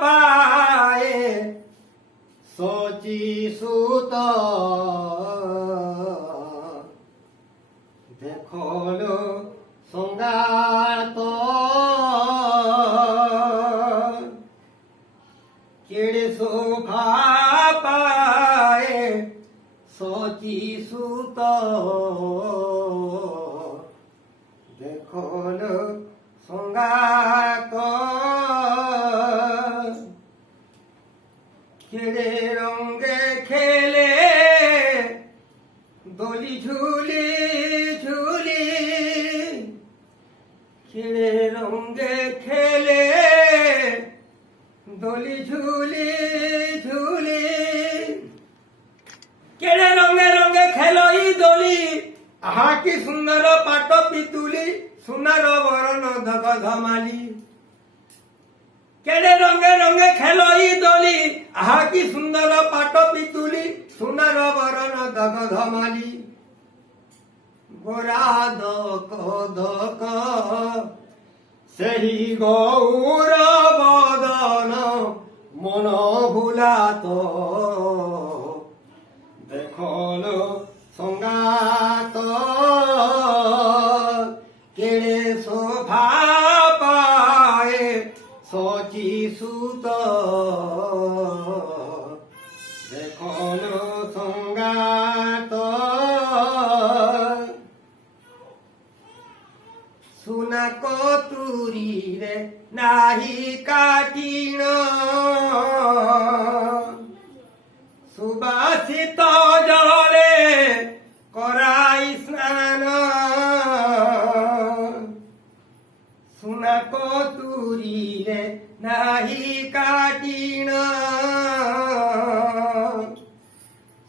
ପାଏ ସଚି ସୁତ ଦେଖଲ ସଂଗାତ কেড়ে শোভা পায় সচি সুত দেখল সংগাত কেড়ে রঙে খেলে দলি ঝুলি ঝুলি কেড়ে রঙে খেলে দলি ঝুলি ঝুলি কেড়ে রঙে রঙে খেলই দলি আহা কি সুন্দর পাট পিতুলি সোনার বরণ ধগ ধমালি কেড়ে রঙে রঙে খেলই দলি আহা কি সুন্দর পাট পিতুলি সোনার বরণ ধগ ধমালি গোরা দক দক সেই গৌর বদন মন ভুলাত দেখল সংগাত কেড়ে শোভা পায় সচি সুত দেখল সংগাত সুনা কতুরি রে নাহি কাটিন সুবাসিত জলে করাই স্নান সুনা কতুরি রে নাহি কাটিন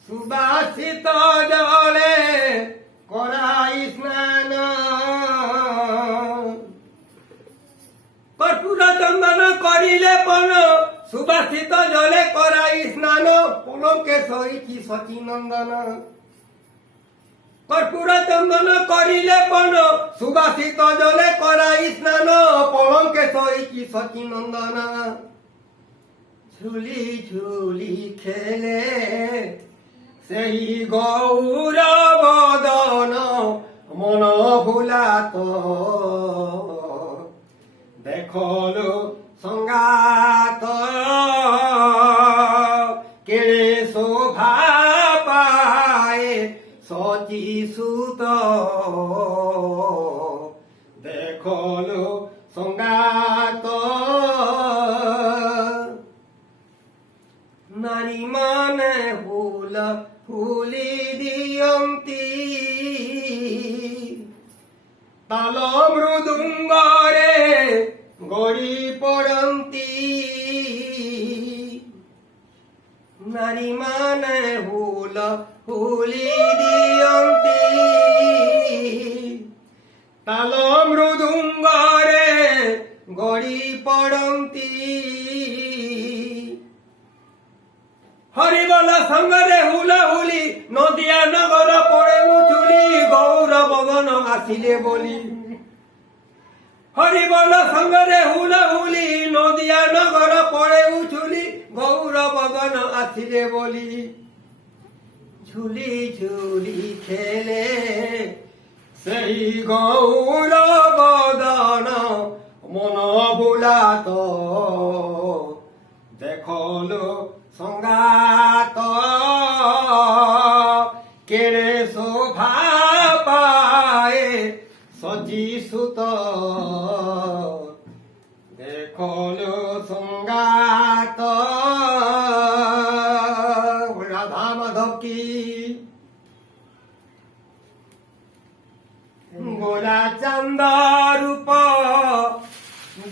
সুবাসিত জলে করাই স্নান কর্পূর চন্দন করিলে পন সুবাসিত জলে করাই স্নান পুলকে সইছি সচি নন্দন কর্পূর চন্দন করিলে পন সুবাসিত জলে করাই স্নান পলঙ্কে সইছি সচি নন্দন ঝুলি ঝুলি খেলে সেই গৌর বদন মন ভুলাত দেখল সংগাত কেড়ে শোভা পায় সচি সুত দেখল সংগাত নারী মানে ফুল ফুলি দিয়ন্তি তাল মৃদুঙ্গরে গড়ি পড়ন্তি নারী মানে ফুল ফুলি দিয়ন্তি তাল মৃদুঙ্গরে গড়ি পড়ন্তি হরিবল সঙ্গরে হুলা হুলি নদিয়া নগর পড়ে উঠুলি গৌর বগন আসিলে বলি হরিবল সঙ্গরে হুলা হুলি নদিয়া নগর পড়ে উঠুলি গৌর বগন আসিলে বলি ঝুলি ঝুলি খেলে সেই গৌর বদন মন ভুলাত দেখল সংগাত কেড়ে শোভা পায় সচি সুত দেখল সংগাত রাধা মাধব কি গোরা চান্দ রূপ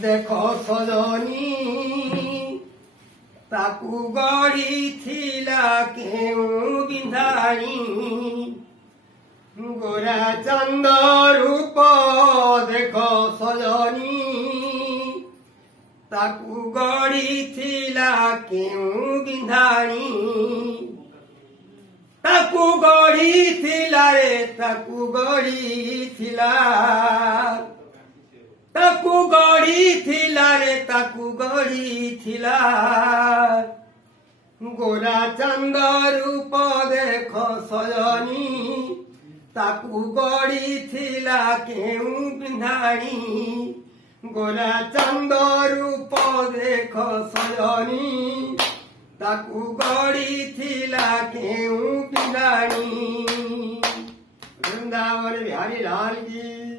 দেখ সজনী তাকু গড়িଥିଲା কেউ বিন্ধাণী গোরা চান্দ রূপ দেখ সজনী তাকু গড়িଥିଲା কেউ বিন্ধাণী ତାକୁ ଗଢ଼ିଥିଲା ରେ ତାକୁ ଗଢ଼ିଥିଲା ତାକୁ ଗଢିଥିଲା ରେ ତାକୁ ଗଢିଥିଲା ଗୋରା ଚାନ୍ଦ ରୂପ ଦେଖ ସଜନୀ ତାକୁ ଗଢିଥିଲା କେଉଁ ପିନ୍ଧାଣୀ ଗୋରା ଚାନ୍ଦ ରୂପ ଦେଖ ସଜନୀ ତାକୁ ଗଢିଥିଲା କେଉଁ ପିନ୍ଧାଣୀ। वृंदावन बिहारी लाल की